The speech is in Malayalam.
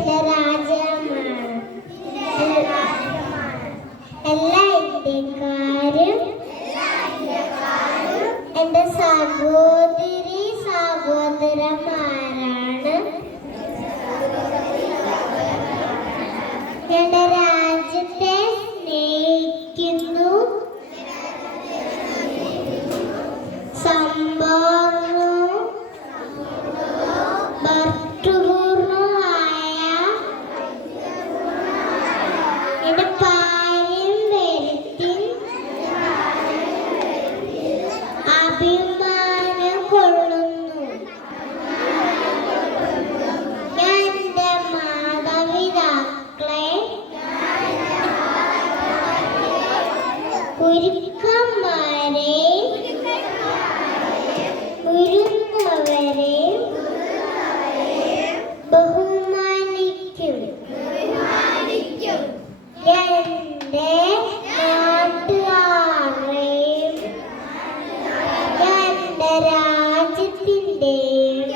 എൻ്റെ രാജ്യമാണ്. എല്ലാ ഇന്ത്യക്കാരും എൻ്റെ സഹോദരി സഹോദരന്മാരാണ്. എൻ്റെ രാജ്യത്തെ സ്നേഹിക്കുന്നു. സമ്പൂർണ്ണവും ഭക്തിപൂർണ്ണവുമായ എൻ്റെ പാരമ്പര്യത്തിൽ അഭിമാനം കൊള്ളുന്നു. ഞാൻ എൻ്റെ മാതാപിതാക്കളെ, ഗുരുക്കന്മാരെ, മുതിർന്നവരെ ബഹുമാനിക്കും. എൻ്റെ നാട്ടുകാരെയും എൻ്റെ രാജ്യത്തിൻ്റെയും